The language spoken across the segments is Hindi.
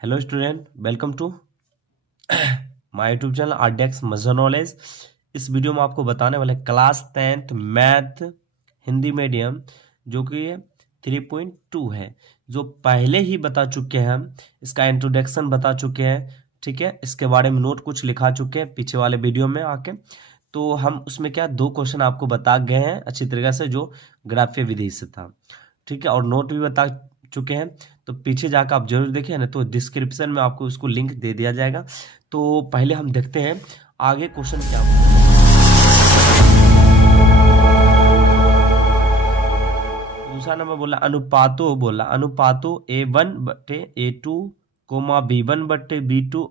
Hello student, welcome to my YouTube channel RDX major knowledge. इस वीडियो में आपको बताने वाले class 10th math Hindi medium जो कि 3.2 है, जो पहले ही बता चुके हैं हम। इसका इंट्रोडक्शन बता चुके हैं, ठीक है। इसके बारे में नोट कुछ लिखा चुके हैं पीछे वाले वीडियो में आके। तो हम उसमें क्या 2 क्वेश्चन आपको बता गए हैं अच्छी तरीके से, जो ग्राफीय विधि से था, ठीक है। और नोट भी बता चुके हैं, तो पीछे जाकर आप जरूर देखें ना, तो डिस्क्रिप्शन में आपको उसको लिंक दे दिया जाएगा। तो पहले हम देखते हैं आगे क्वेश्चन क्या दूसरा नंबर बोला अनुपातो A1/A2 B1/B2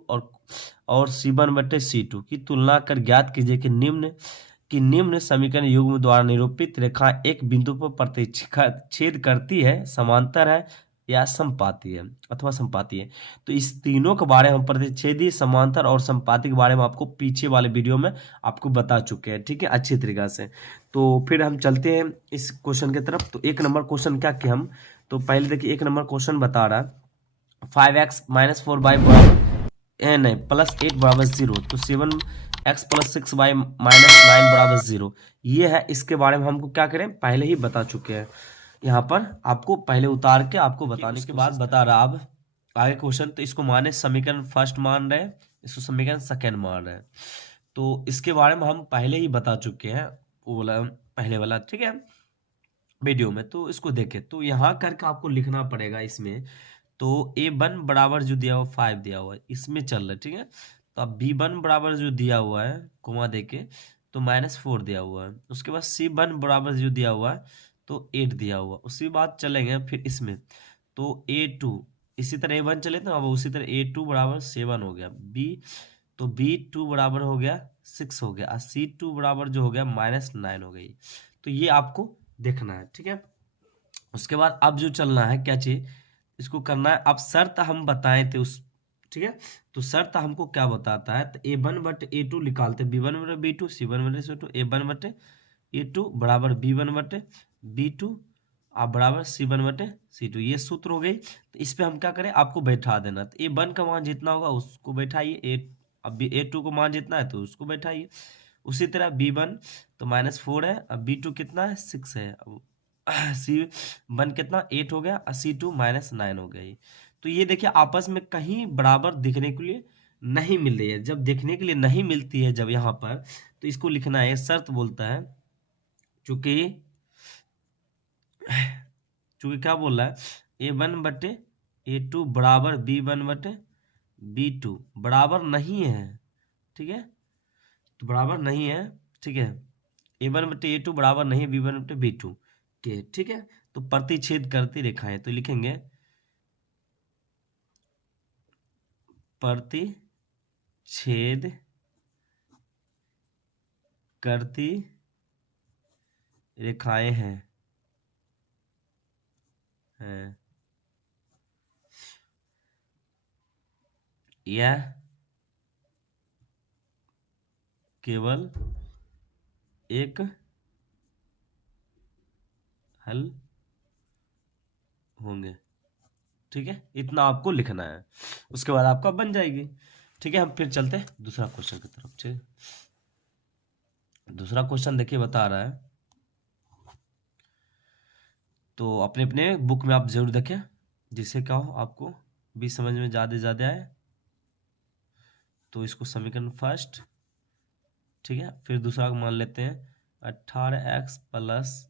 और C1/C2 की तुलना कर ज्ञात कीजिए कि निम्न समीकरण युग्म द्वारा निरूपित रेखा एक बिंदु पर प्रतिच्छेद करती है, समांतर है या समपाती है अथवा समपाती है। तो इस तीनों के बारे में, प्रतिच्छेदी, समांतर और समपाती के बारे में आपको पीछे वाले वीडियो में आपको बता चुके हैं, ठीक है, अच्छी तरीके से। तो फिर हम चलते हैं इस क्वेश्चन की तरफ। तो एक नंबर क्वेश्चन क्या किया हम, तो पहले देखिए एक नंबर क्वेश्चन बता रहा है 5x - 4y नहीं +8 बराबर 0, तो 7x + 6y - 9 बराबर 0। ये है, इसके बारे में हमको क्या करें, पहले ही बता चुके हैं। यहाँ पर आपको पहले उतार के आपको बताने के बाद बता रहा अब आगे क्वेश्चन। तो इसको माने समीकरण फर्स्ट मान रहे हैं, इसको समीकरण सेकेंड मान रहे हैं। तो इसके बारे में हम पहले ही बता चुके हैं, वो बोला पहले वाला, ठीक है, वीडियो में। तो इसको देखें, तो यहाँ करके आपको लिखना पड़ेगा इसमें। तो A1 बराबर जो दिया हुआ 5 दिया हुआ है, इसमें चल रहा है, ठीक है। तो अब B1 बराबर जो दिया हुआ है कोमा देके, तो -4 दिया हुआ है। उसके बाद C1 बराबर जो दिया हुआ है तो 8 दिया हुआ। उसी बात चलेंगे फिर इसमें, तो A2 इसी तरह A1 चले, तो अब उसी तरह A2 बराबर 7 हो गया। तो B2 बराबर हो गया 6 हो गया, और C2 बराबर जो हो गया -9 हो गई। तो ये आपको देखना है, ठीक है। उसके बाद अब जो चलना है क्या चीज, इसको करना है। अब शर्त हम बताए थे उस, ठीक है। तो शर्त हमको क्या बताता है, तो A1/A2 निकालते, B1/B2 C1/C2, A1/A2 बराबर B1/B2 आप बराबर C1/C2। ये सूत्र हो गई। तो इस पे हम क्या करें, आपको बैठा देना। तो A1 का मान जितना होगा उसको बैठाइए, अब A2 को मान जितना है तो उसको बैठाइए। उसी तरह B1 तो -4 है, अब B2 कितना है 6 है, C1 कितना 8 हो गया, और C2 -9 हो गया। तो ये देखिए आपस में कहीं बराबर दिखने के लिए नहीं मिल रही है। जब देखने के लिए नहीं मिलती है जब यहाँ पर, तो इसको लिखना है, शर्त बोलता है, चूंकि क्या बोल रहा है, A1/A2 बराबर B1/B2 बराबर नहीं है, ठीक है। तो बराबर नहीं है, ठीक है। A1/A2 बराबर नहीं है B1/B2 के, ठीक है। तो प्रतिच्छेद करती रेखाएं, तो लिखेंगे प्रतिच्छेद करती रेखाएं हैं यह केवल एक हल होंगे, ठीक है। इतना आपको लिखना है, उसके बाद आपका बन जाएगी, ठीक है। हम फिर चलते हैं दूसरा क्वेश्चन की तरफ। चलिए दूसरा क्वेश्चन देखिए बता रहा है, तो अपने अपने बुक में आप जरूर देखें, जिससे क्या हो आपको भी समझ में ज़्यादा आए। तो इसको समीकरण फर्स्ट, ठीक है। फिर दूसरा को मान लेते हैं 18x +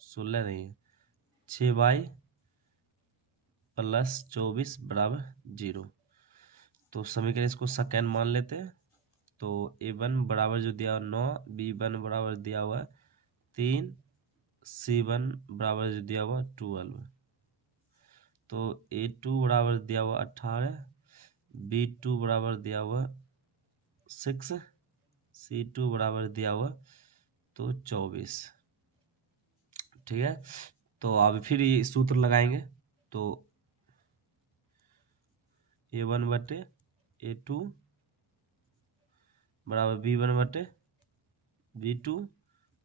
16 नहीं 6y + 24 बराबर 0। तो समीकरण इसको सेकेंड मान लेते हैं। तो A1 बराबर जो दिया हुआ 9, B1 बराबर दिया हुआ 3, C1 बराबर जो दिया हुआ 12। तो A2 बराबर दिया हुआ 18, B2 बराबर दिया हुआ 6, C2 बराबर दिया हुआ तो 24, ठीक है। तो अब फिर ये सूत्र लगाएंगे। तो A1/A2 बराबर B1/B2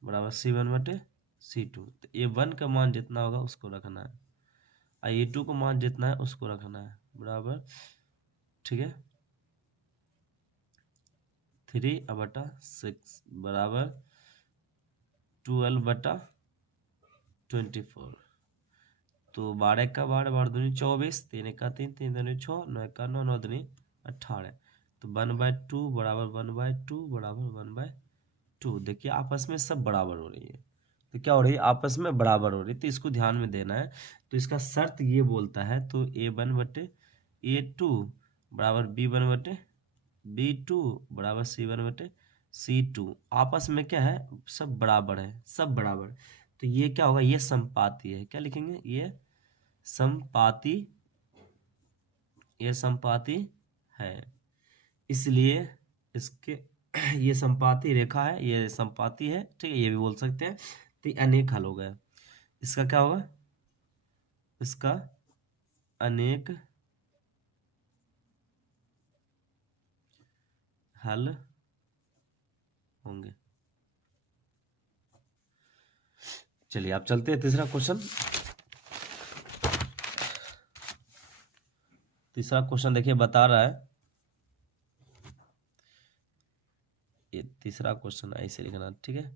बराबर C1/C2। तो A1 का मान जितना होगा उसको रखना है, A2 को मान जितना है उसको रखना है बराबर, ठीक है, 3/6 बराबर 12/24। तो 12 का 12, 12 दूनी 24, 3 का 3, 3 दूनी 6, 9 का 9, 9 दूनी 18। तो 1/2 बराबर 1/2 बराबर 1/2। देखिए आपस में सब बराबर हो रही है, तो क्या हो रही है, आपस में बराबर हो रही है, तो इसको ध्यान में देना है। तो इसका शर्त ये बोलता है, तो A1/A2 बराबर B1/B2 बराबर C1/C2। आपस में क्या है, सब बराबर है, सब बराबर। तो ये क्या होगा, ये समपाती है, क्या लिखेंगे, ये समपाती, ये समपाती है, इसलिए इसके ये समपाती रेखा है, ये समपाती है, ठीक है, ये भी बोल सकते हैं। तो ये अनेक हल हो गया, इसका क्या होगा, इसका अनेक हल होंगे। चलिए आप चलते हैं तीसरा क्वेश्चन। तीसरा क्वेश्चन देखिए बता रहा है, ये तीसरा क्वेश्चन ऐसे लिखना, ठीक है,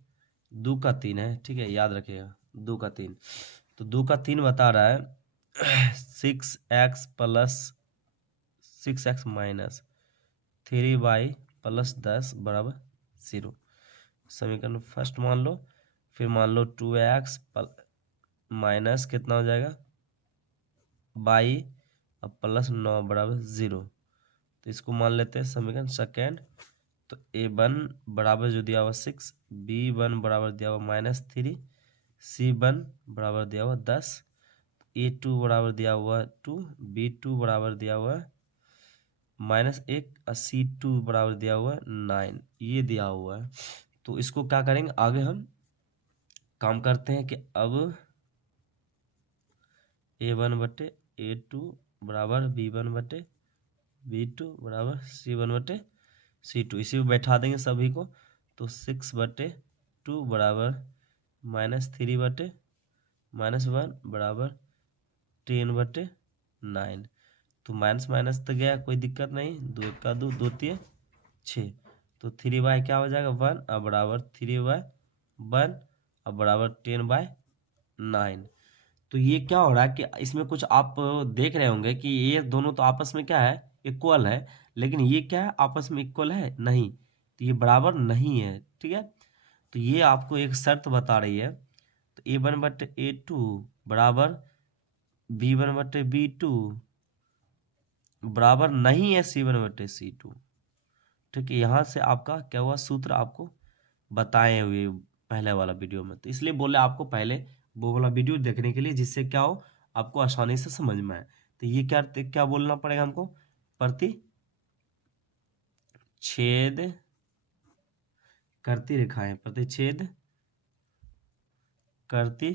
2 का 3 है, ठीक है, याद रखिएगा 2 का 3। तो 2 का 3 बता रहा है 6x plus 6x minus 3y plus 10 बराबर 0। समीकरण फर्स्ट मान लो, फिर मान लो 2x माइनस कितना हो जाएगा y और प्लस 9 बराबर 0। तो इसको मान लेते हैं समीकरण सेकेंड। तो A1 बराबर जो दिया हुआ 6, B1 बराबर दिया हुआ -3, C1 बराबर दिया हुआ 10, A2 बराबर दिया हुआ 2, B2 बराबर दिया हुआ -1 और C2 बराबर दिया हुआ 9, ये दिया हुआ है। तो इसको क्या करेंगे, आगे हम काम करते हैं कि अब A1/A2 बराबर B1/B2 बराबर C1/C2, इसी में बैठा देंगे सभी को। तो 6/2 बराबर -3/-1 बराबर 10/9। तो माइनस माइनस तो गया, कोई दिक्कत नहीं, 2 का 2, 2 3 6। तो 3y क्या हो जाएगा 1 और बराबर 3y 1 और बराबर 10/9। तो ये क्या हो रहा है कि इसमें कुछ आप देख रहे होंगे कि ये दोनों तो आपस में क्या है, इक्वल है, लेकिन ये क्या है, आपस में इक्वल है नहीं, तो ये बराबर नहीं है, ठीक है। तो ये आपको एक शर्त बता रही है। तो A1/A2 बराबर B1/B2 बराबर नहीं है C1/C2, ठीक है। यहाँ से आपका क्या हुआ, सूत्र आपको बताए हुए पहले वाला वीडियो में, तो इसलिए बोले आपको पहले वो वाला वीडियो देखने के लिए, जिससे क्या हो, आपको आसानी से समझ में आए। तो ये क्या क्या बोलना पड़ेगा हमको, प्रतिच्छेद करती रेखाएं, प्रतिच्छेद करती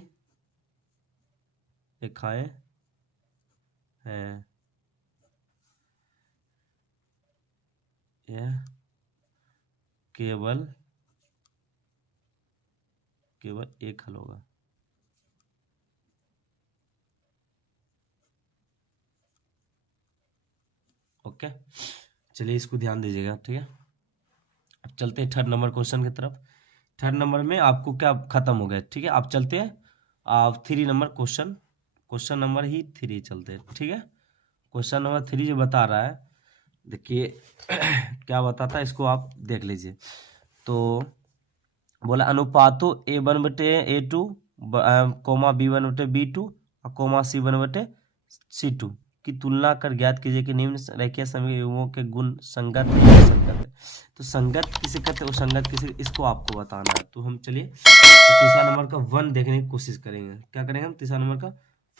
रेखाएं हैं, यह केवल एक हल होगा। ओके, चलिए इसको ध्यान दीजिएगा, ठीक है। अब चलते हैं थर्ड नंबर क्वेश्चन की तरफ। थर्ड नंबर में आपको क्या खत्म हो गया, ठीक है। आप चलते हैं आप 3 नंबर क्वेश्चन नंबर ही 3 चलते हैं, ठीक है। क्वेश्चन नंबर 3 जो बता रहा है, देखिए क्या बताता है, इसको आप देख लीजिए। तो बोला अनुपातो A1/A2 कोमा B1/B2 और कोमा C1/C2 की तुलना कर ज्ञात कीजिए कि निम्न रेखीय समयुग्मों के गुण संगत है, संगत है। तो संगत किसे कहते हैं, संगत किसे, इसको आपको बताना है। तो हम चलिए तीसरा नंबर का 1 देखने की कोशिश करेंगे। क्या करेंगे हम, तीसरा नंबर का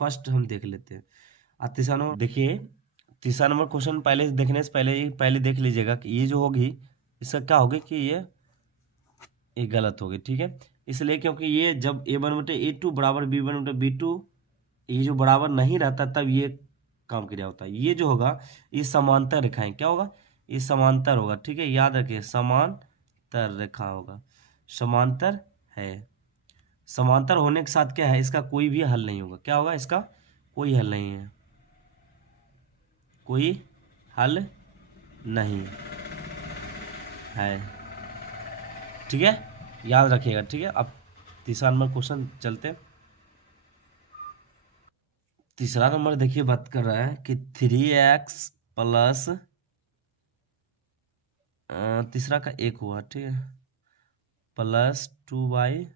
फर्स्ट हम देख लेते हैं। और तीसरा नंबर देखिए, तीसरा नंबर क्वेश्चन पहले देखने से पहले देख लीजिएगा कि ये जो होगी, इसका क्या होगी कि ये गलत होगी, ठीक है। इसलिए क्योंकि ये जब A1/A2 बराबर B1/B2 ये जो बराबर नहीं रहता, तब ये काम क्रिया होता है। ये जो होगा, ये समांतर रेखाएं, क्या होगा, ये समांतर होगा, ठीक है, याद रखिए समांतर रेखा होगा, समांतर है। समांतर होने के साथ क्या है, इसका कोई भी हल नहीं होगा, क्या होगा, इसका कोई हल नहीं है, कोई हल नहीं है। ठीक है, याद रखिएगा। ठीक है, अब तीसरा नंबर क्वेश्चन चलते हैं। तीसरा नंबर देखिए बात कर रहा है कि 3x प्लस, तीसरा का एक हुआ, ठीक है, प्लस 2y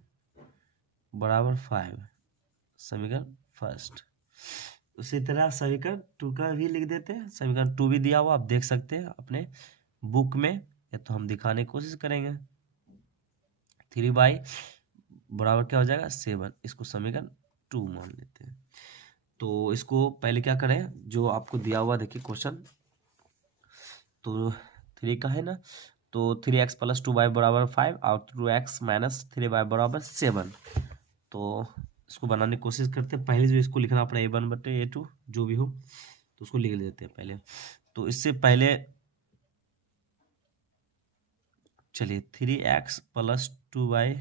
बराबर 5, समीकरण फर्स्ट। उसी तरह समीकरण 2 का भी लिख देते हैं। समीकरण 2 भी दिया हुआ, आप देख सकते हैं अपने बुक में, या तो हम दिखाने की कोशिश करेंगे। 3y बराबर क्या हो जाएगा 7, इसको समीकरण 2 मान लेते हैं। तो इसको पहले क्या करें, जो आपको दिया हुआ देखिए क्वेश्चन, तो 3 का है ना, तो 3x प्लस 2y बराबर 5 और 2x माइनस 3y बराबर 7। तो इसको बनाने की कोशिश करते हैं। पहले जो इसको लिखना पड़ेगा a1/a2 जो भी हो, तो उसको लिख लेते हैं पहले। तो इससे पहले चलिए 3x प्लस 2y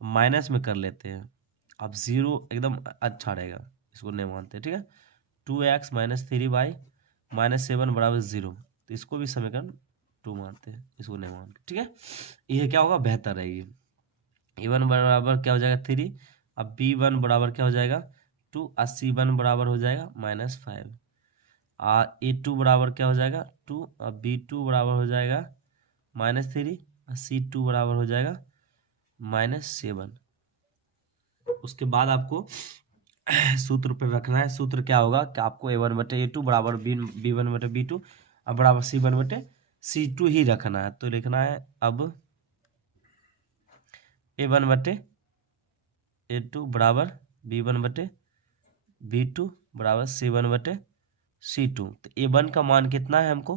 माइनस में कर लेते हैं। अब 0 एकदम अच्छा रहेगा, इसको नहीं मानते, ठीक है। 2x माइनस 3y माइनस 7 बराबर 0, तो इसको भी समीकरण 2 मानते हैं, इसको नहीं मानते, ठीक है। ये क्या होगा, बेहतर रहेगी। a1 बराबर क्या हो जाएगा 3, अब b1 बराबर क्या हो जाएगा 2, और c1 बराबर हो जाएगा -5, और a2 बराबर क्या हो जाएगा 2, और b2 बराबर हो जाएगा -3, और c2 बराबर हो जाएगा -7। उसके बाद आपको सूत्र पर रखना है। सूत्र क्या होगा कि आपको a1/a2 बराबर b1/b2 और बराबर c1/c2 ही रखना है। तो लिखना है अब a1/a2 बराबर b1/b2 बराबर c1/c2। तो a1 का मान कितना है, हमको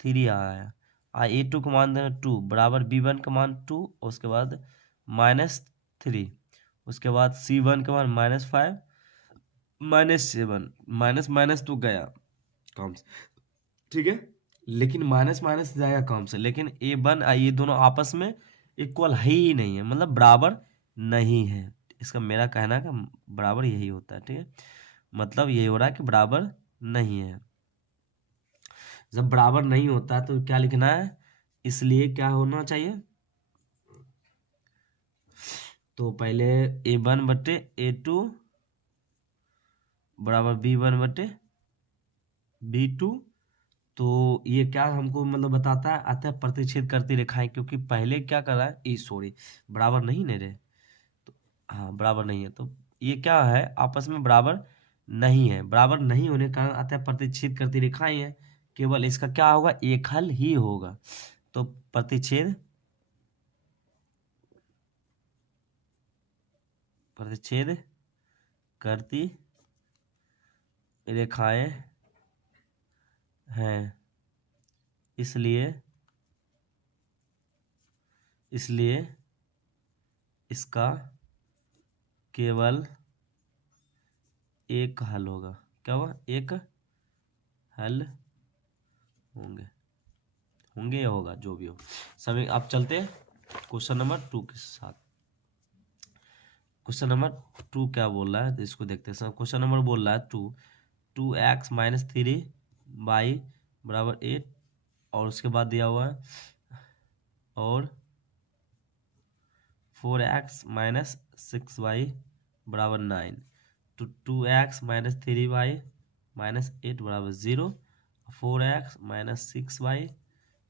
3 आया है, और a2 का मान देना 2 बराबर b1 का मान 2, और उसके बाद -3, उसके बाद c1 का मान -5 -7, माइनस माइनस तो गया काम से, ठीक है, लेकिन माइनस माइनस जाएगा काम से, लेकिन a1 और ये दोनों आपस में इक्वल है ही नहीं है, मतलब बराबर नहीं है। इसका मेरा कहना है कि बराबर यही होता है, ठीक है, मतलब यही हो रहा है कि बराबर नहीं है। जब बराबर नहीं होता तो क्या लिखना है, इसलिए क्या होना चाहिए, तो पहले a1/a2 बराबर b1/b2। तो ये क्या हमको मतलब बताता है, अतः प्रतिच्छेद करती रेखाएं, क्योंकि पहले क्या कर रहा है, ई सॉरी बराबर नहीं नहीं रहे, तो हाँ बराबर नहीं है, तो ये क्या है आपस में बराबर नहीं है। बराबर नहीं होने के कारण अतः प्रतिच्छेद करती रेखाएं हैं, केवल इसका क्या होगा, एक हल ही होगा। तो प्रतिच्छेद प्रतिच्छेद करती रेखाएं हैं, इसलिए इसलिए इसका केवल एक हल होगा। क्या हुआ, एक हल होंगे, होंगे या होगा, जो भी हो सभी। आप चलते हैं क्वेश्चन नंबर 2 के साथ। क्वेश्चन नंबर 2 क्या बोल रहा है, तो इसको देखते हैं। क्वेश्चन नंबर बोल रहा है 2x माइनस 3y बराबर 8, और उसके बाद दिया हुआ है और 4x माइनस 6y बराबर 9, तो 2x माइनस 3y माइनस 8 बराबर 0, 4x माइनस 6y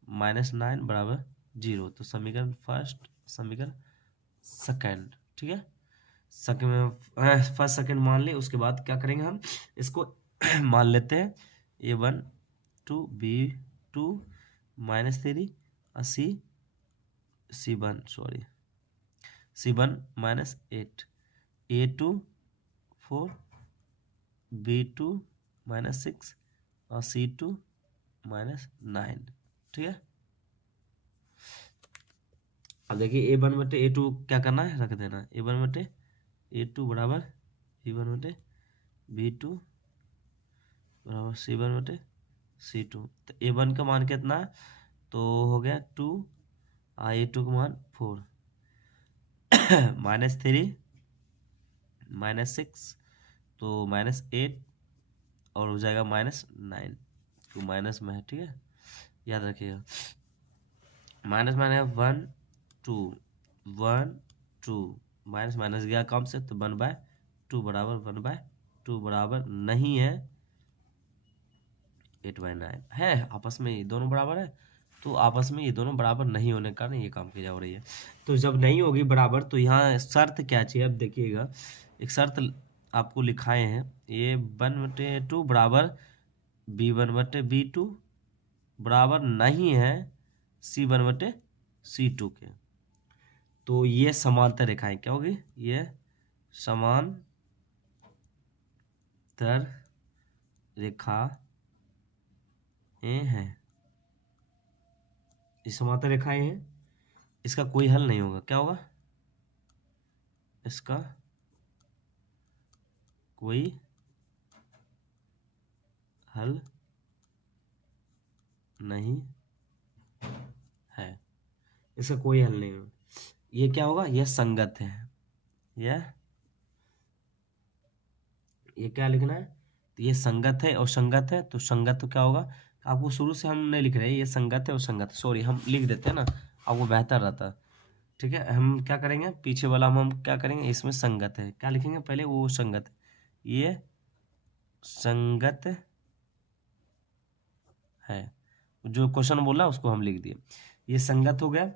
माइनस 9 बराबर 0। तो समीकरण फर्स्ट, समीकरण सेकंड, ठीक है, फर्स्ट सेकंड मान ले। उसके बाद क्या करेंगे हम, इसको मान लेते हैं a1 2 b2 -3 और c1 -8, a2 4 b2 -6 और c2 -9, ठीक है। अब देखिए a1/a2 क्या करना है, रख देना है a1/a2 बराबर b1/b2 बराबर c1/c2। तो a1 का मान कितना है, तो हो गया 2, और a2 का मान 4, -3 -6 तो -8 और हो जाएगा -9, तो माइनस में है, ठीक है, याद रखिएगा। माइनस माइनस 1 2 1 2, माइनस माइनस गया कम से, तो 1/2 बराबर 1/2 बराबर नहीं है 8/9 है, आपस में ये दोनों बराबर है, तो आपस में ये दोनों बराबर नहीं होने के कारण ये काम की जा रही है। तो जब नहीं होगी बराबर, तो यहाँ शर्त क्या चाहिए, अब देखिएगा, एक शर्त आपको लिखाए हैं, ये 1/2 बराबर B1/B2 बराबर नहीं है C1/C2 के। तो ये समांतर रेखाएं क्या होगी, ये समांतर रेखाएं हैं, ये समांतर रेखाएं हैं, इसका कोई हल नहीं होगा, क्या होगा, इसका कोई हल नहीं है, इसका कोई हल नहीं होगा। ये क्या होगा, यह संगत है, ये क्या लिखना है, तो ये संगत है और संगत है, तो संगत तो क्या होगा, आपको शुरू से हम नहीं लिख रहे हैं, ये संगत है और संगत, सॉरी हम लिख देते हैं ना, आपको बेहतर रहता है, ठीक है। हम क्या करेंगे, पीछे वाला हम क्या करेंगे, इसमें संगत है क्या लिखेंगे, पहले वो संगत है, ये संगत है, जो क्वेश्चन बोला उसको हम लिख दिए, ये संगत हो गया।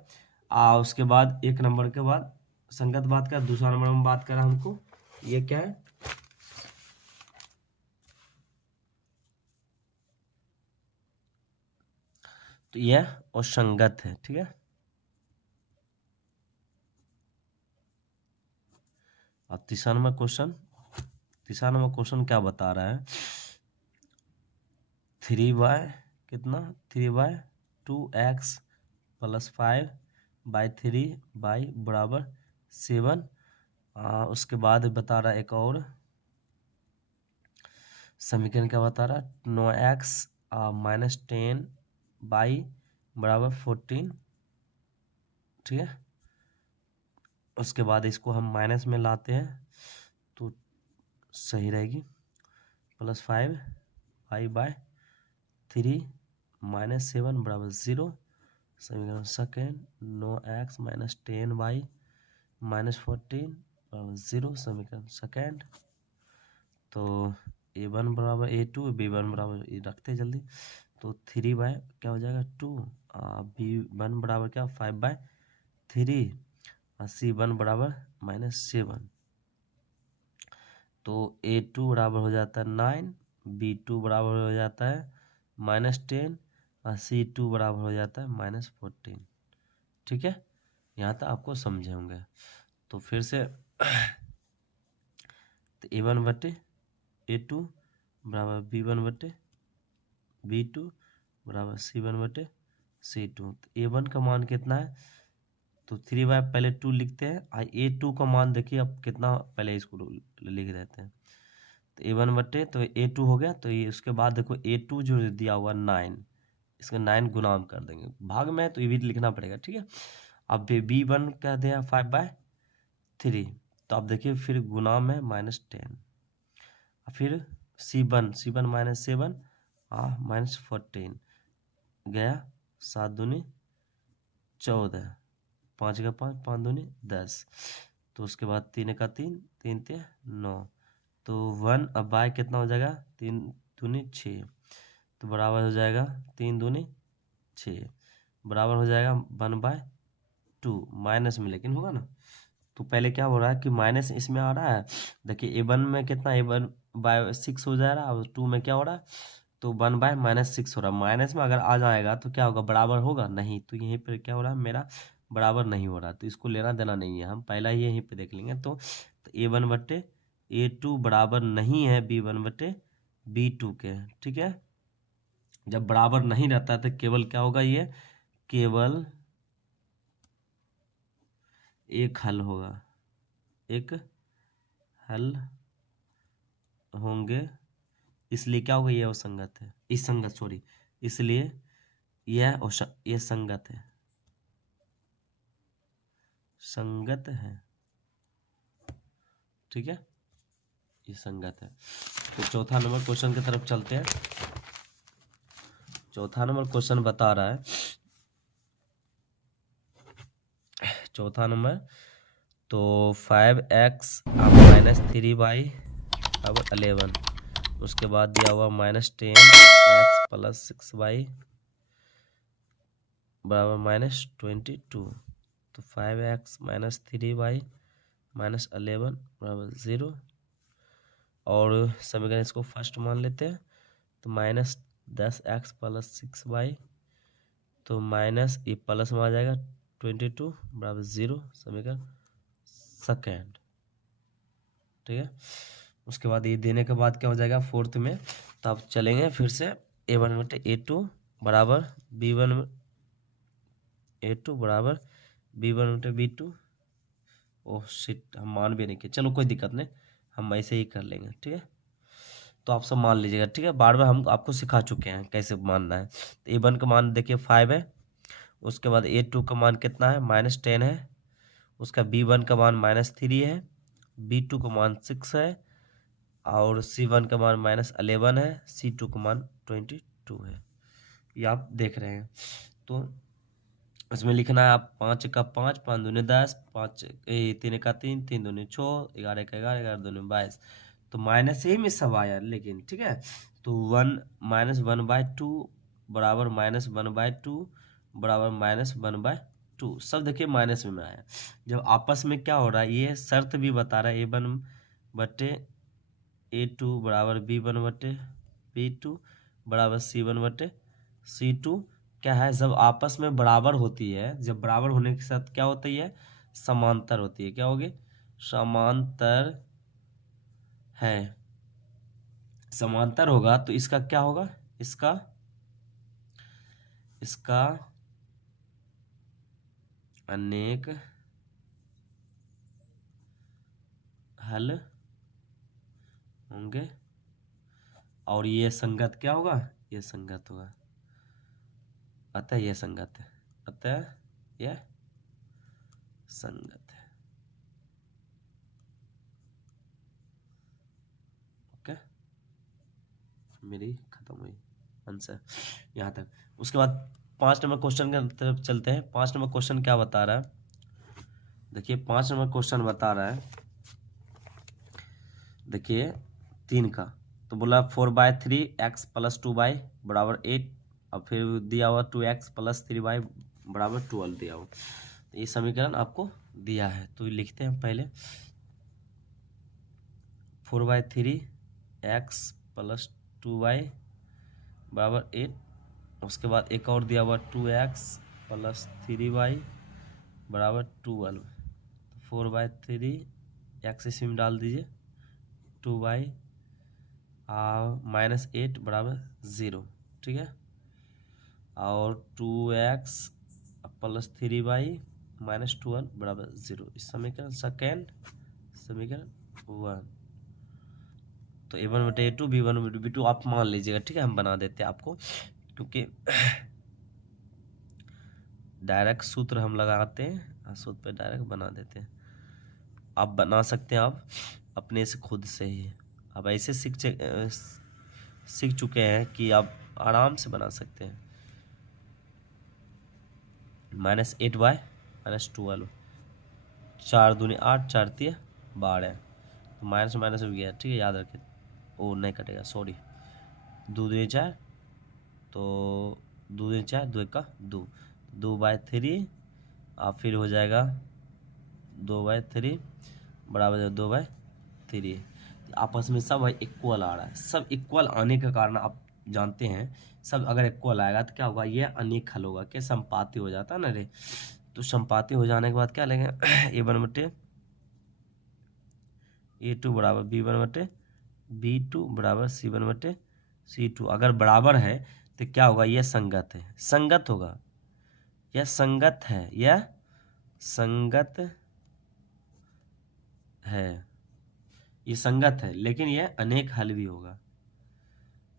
उसके बाद एक नंबर के बाद संगत बात कर, दूसरा नंबर में बात करा हमको, ये क्या है, तो यह और संगत है, ठीक है। अब तीसरा नंबर क्वेश्चन क्या बता रहा है, 3y कितना 3/2x + 5/3y बराबर 7। उसके बाद बता रहा है एक और समीकरण, क्या बता रहा है, 9x - 10y बराबर 14, ठीक है। उसके बाद इसको हम माइनस में लाते हैं तो सही रहेगी, +5y/3 - 7 बराबर 0। समीकरण सेकेंड, 9x - 10y - 14 बराबर 0, समीकरण सेकेंड। तो A1 बराबर A2, B1 बराबर, ये रखते जल्दी, तो 3 क्या हो जाएगा 2, B1 बराबर क्या 5/3, C1 बराबर -7। तो A2 बराबर हो जाता है 9, B2 बराबर हो जाता है -10 और C2 बराबर हो जाता है -14, ठीक है। यहाँ तक आपको समझे होंगे। तो फिर से तो A1/A2 बराबर B1/B2 बराबर C1/C2। तो A1 का मान कितना है, तो 3y पहले 2 लिखते हैं, A2 का मान देखिए अब कितना, पहले इसको लिख देते हैं। तो A1/, तो A2 हो गया, तो ये उसके बाद देखो A2 जो दिया हुआ 9, इसका 9 गुणाम कर देंगे, भाग में है तो ये भी लिखना पड़ेगा, ठीक है। अब B1 क्या दिया 5/3, तो अब देखिए फिर गुणाम है -10, फिर C1 -7 -14 गया, 7 दूनी 14, 5 का 5, 5 दूनी 10, तो उसके बाद 3 का 3, 3 3 9, तो 1, अब बाय कितना हो जाएगा 3 दूनी 6, तो बराबर हो जाएगा 3 दूनी 6, बराबर हो जाएगा 1/2, माइनस में लेकिन होगा ना। तो पहले क्या हो रहा है कि माइनस इसमें आ रहा है, देखिए A1 में कितना A1/6 हो जा रहा है, और 2 में क्या हो रहा है, तो 1/-6 हो रहा है। माइनस में अगर आ जाएगा तो क्या होगा, बराबर होगा नहीं, तो यहीं पर क्या हो रहा है, मेरा बराबर नहीं हो रहा, तो इसको लेना देना नहीं है, हम पहला ही यहीं पे देख लेंगे। तो A1/A2 बराबर नहीं है B1/B2 के, ठीक है। जब बराबर नहीं रहता है तो केवल क्या होगा, ये केवल एक हल होगा, एक हल होंगे, इसलिए क्या होगा, ये असंगत है, इस संगत सॉरी, इसलिए यह संगत है, संगत है, ठीक है, ये संगत है। तो चौथा नंबर क्वेश्चन की तरफ चलते हैं। चौथा नंबर क्वेश्चन बता रहा है, चौथा नंबर तो 5x माइनस 3y अब 11, उसके बाद दिया हुआ -10x प्लस 6y बराबर -22। तो 5x माइनस 3y माइनस 11 बराबर 0, और समीकरण इसको फर्स्ट मान लेते हैं। तो -10x प्लस 6y, तो माइनस ये प्लस में आ जाएगा 22 बराबर 0, समीकरण सेकेंड। ठीक है, उसके बाद ये देने के बाद क्या हो जाएगा फोर्थ में, तो आप चलेंगे फिर से a1 बटे a2 बराबर b1, a2 बराबर b1 बटे b2। ओह शिट, हम मान भी नहीं किए, चलो कोई दिक्कत नहीं, हम ऐसे ही कर लेंगे। ठीक है, तो आप सब मान लीजिएगा। ठीक है, बार बार हम आपको सिखा चुके हैं कैसे मानना है। तो a1 का मान देखिए 5 है, उसके बाद a2 का मान कितना है -10 है, उसका b1 का मान -3 है, b2 का मान 6 है, और c1 का मान -11 है, c2 का मान 22 है। ये आप देख रहे हैं। तो इसमें लिखना है आप 5 का 5, 5 दूनी 10, 5 3 का 3, 3 दूनी 6, 11 का 11, 11 दूनी 22। तो माइनस ही में सब आया, लेकिन ठीक है। तो 1 -1/2 बराबर -1/2 बराबर -1/2, सब देखिए माइनस में आया। जब आपस में क्या हो रहा है, ये शर्त भी बता रहा है a1 बटे a2 बराबर b1 बटे b2 बराबर c1 बटे c2। क्या है, जब आपस में बराबर होती है, जब बराबर होने के साथ क्या होती है, समांतर होती है। क्या होगी, समांतर है। समांतर होगा तो इसका क्या होगा, इसका अनेक हल होंगे, और ये संगत क्या होगा, ये संगत होगा। अतः यह संगत है, अतः यह संगत है। ओके, मेरी खत्म हुई आंसर यहाँ तक। उसके बाद 5 नंबर क्वेश्चन की तरफ चलते हैं। 5 नंबर क्वेश्चन क्या बता रहा है, देखिए 5 नंबर क्वेश्चन बता रहा है, देखिए 3 का। तो बोला 4/3x प्लस 2y बराबर 8, और फिर दिया हुआ 2x प्लस 3y बराबर 12 दिया हुआ। तो ये समीकरण आपको दिया है, तो लिखते हैं पहले 4/3x प्लस 2y बराबर 8, उसके बाद एक और दिया हुआ 2x प्लस 3y बराबर 12। 4/3 इसमें डाल दीजिए, 2y -8 बराबर 0। ठीक है, और 2x प्लस 3y -12 बराबर 0। इस समीकरण सेकेंड, समीकरण 1। तो a1 बटे a2 b1 बटे b2 आप मान लीजिएगा। ठीक है, हम बना देते हैं आपको, क्योंकि डायरेक्ट सूत्र हम लगाते हैं, सूत्र पे डायरेक्ट बना देते हैं। आप बना सकते हैं, आप अपने से खुद से ही आप ऐसे सीख चुके हैं कि आप आराम से बना सकते हैं। -8y -12, 4 दूनी 8, 4 तिया 12, तो माइनस माइनस हो गया। ठीक है, याद रखें, ओ नहीं कटेगा, सॉरी। 2 दूनी 4, तो 2 दूनी 4, 2 का 2, 2/3, और फिर हो जाएगा 2/3 बराबर 2/3। आपस में सब इक्वल आ रहा है, सब इक्वल आने के कारण आप जानते हैं, सब अगर इक्वल आएगा तो क्या होगा, ये अनेक हल होगा। क्या, संपाती हो जाता है ना रे। तो संपाती हो जाने के बाद क्या लेंगे, a1 बटे a2 बराबर b1 बटे b2 बराबर c1 बटे c2। अगर बराबर है तो क्या होगा, यह संगत है, संगत होगा, यह संगत है, यह संगत है, ये संगत है, लेकिन यह अनेक हल भी होगा।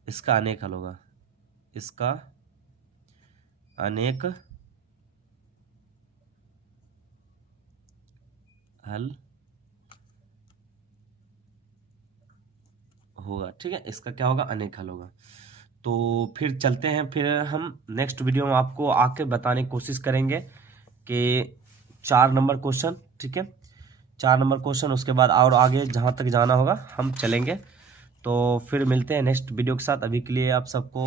इसका अनेक हल होगा, इसका अनेक हल होगा। ठीक है, इसका क्या होगा, अनेक हल होगा। तो फिर चलते हैं, फिर हम नेक्स्ट वीडियो में आपको आके बताने की कोशिश करेंगे कि 4 नंबर क्वेश्चन। ठीक है, 4 नंबर क्वेश्चन, उसके बाद और आगे जहाँ तक जाना होगा हम चलेंगे। तो फिर मिलते हैं नेक्स्ट वीडियो के साथ। अभी के लिए आप सबको